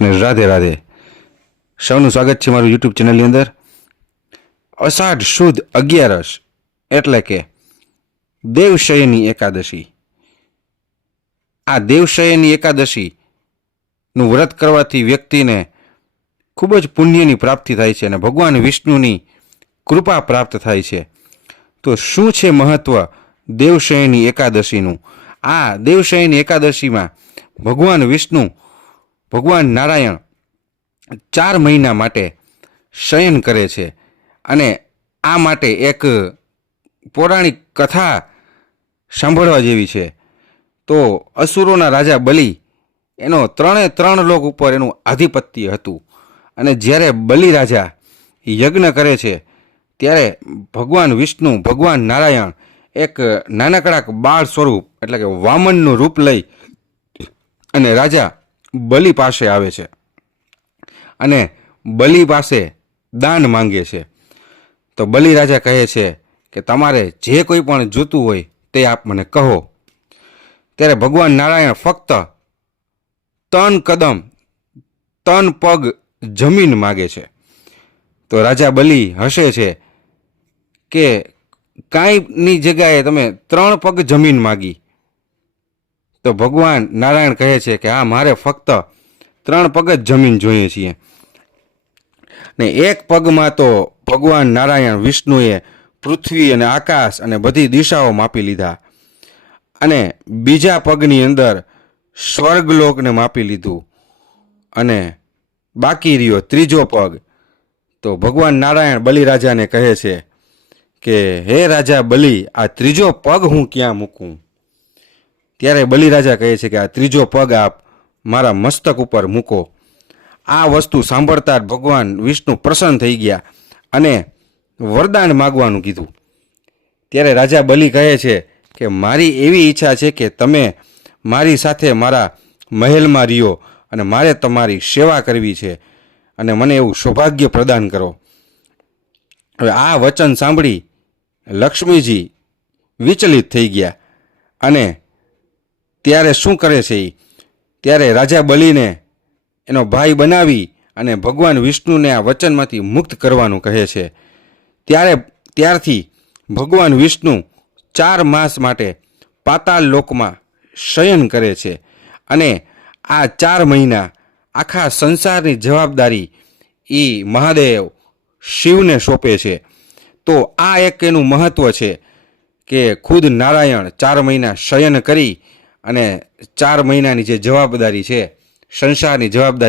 રાધે રાધે. સૌનું સ્વાગત છે મારું યુટ્યુબ ચેનલની અંદર. અષાઢ સુદ 11 એટલે કે દેવશયની એકાદશી. આ દેવશયની એકાદશીનું વ્રત કરવાથી વ્યક્તિને ખૂબ જ પુણ્યની પ્રાપ્તિ થાય છે અને ભગવાન વિષ્ણુની કૃપા પ્રાપ્ત થાય છે. તો શું છે મહત્વ દેવશયની એકાદશીનું? આ દેવશયની એકાદશીમાં ભગવાન વિષ્ણુ, ભગવાન નારાયણ 4 મહિના માટે શયન કરે છે અને આ માટે એક પૌરાણિક કથા સાંભળવા જેવી છે. તો અસુરોના રાજા બલિ, એનો 3 લોક ઉપર એનું આધિપત્ય હતું અને જ્યારે બલિ રાજા યજ્ઞ કરે છે ત્યારે ભગવાન વિષ્ણુ, ભગવાન નારાયણ એક નાનકડા બાળ સ્વરૂપ એટલે કે વામનનું રૂપ લઈ અને રાજા બલિ પાસે આવે છે અને બલિ પાસે દાન માંગે છે. તો બલિ રાજા કહે છે કે તમારે જે કોઈ પણ જોતું હોય તે આપ મને કહો. ત્યારે ભગવાન નારાયણ ફક્ત 3 કદમ 3 પગ જમીન માગે છે. તો રાજા બલિ હસે છે કે કાંઈની જગ્યાએ તમે 3 પગ જમીન માગી. તો ભગવાન નારાયણ કહે છે કે હા, મારે ફક્ત 3 પગ જ જમીન જોઈએ છીએ. ને એક પગમાં તો ભગવાન નારાયણ વિષ્ણુએ પૃથ્વી અને આકાશ અને બધી દિશાઓ માપી લીધા અને બીજા પગની અંદર સ્વર્ગલોકને માપી લીધું અને બાકી રહ્યો 3જો પગ. તો ભગવાન નારાયણ બલિરાજાને કહે છે કે હે રાજા બલિ, આ 3જો પગ હું ક્યાં મૂકું? ત્યારે બલિરાજા કહે છે કે આ 3જો પગ આપ મારા મસ્તક ઉપર મૂકો. આ વસ્તુ સાંભળતા જ ભગવાન વિષ્ણુ પ્રસન્ન થઈ ગયા અને વરદાન માગવાનું કીધું. ત્યારે રાજા બલિ કહે છે કે મારી એવી ઈચ્છા છે કે તમે મારી સાથે મારા મહેલમાં રહ્યો અને મારે તમારી સેવા કરવી છે અને મને એવું સૌભાગ્ય પ્રદાન કરો. હવે આ વચન સાંભળી લક્ષ્મીજી વિચલિત થઈ ગયા અને ત્યારે શું કરે છે? ત્યારે રાજા બલિને એનો ભાઈ બનાવી અને ભગવાન વિષ્ણુને આ વચનમાંથી મુક્ત કરવાનું કહે છે. ત્યારથી ભગવાન વિષ્ણુ 4 માસ માટે પાતાળ લોકમાં શયન કરે છે અને આ 4 મહિના આખા સંસારની જવાબદારી એ મહાદેવ શિવને સોંપે છે. તો આ એક એનું મહત્વ છે કે ખુદ નારાયણ 4 મહિના શયન કરી અને 4 મહિનાની જે જવાબદારી છે, સંસારની જવાબદારી,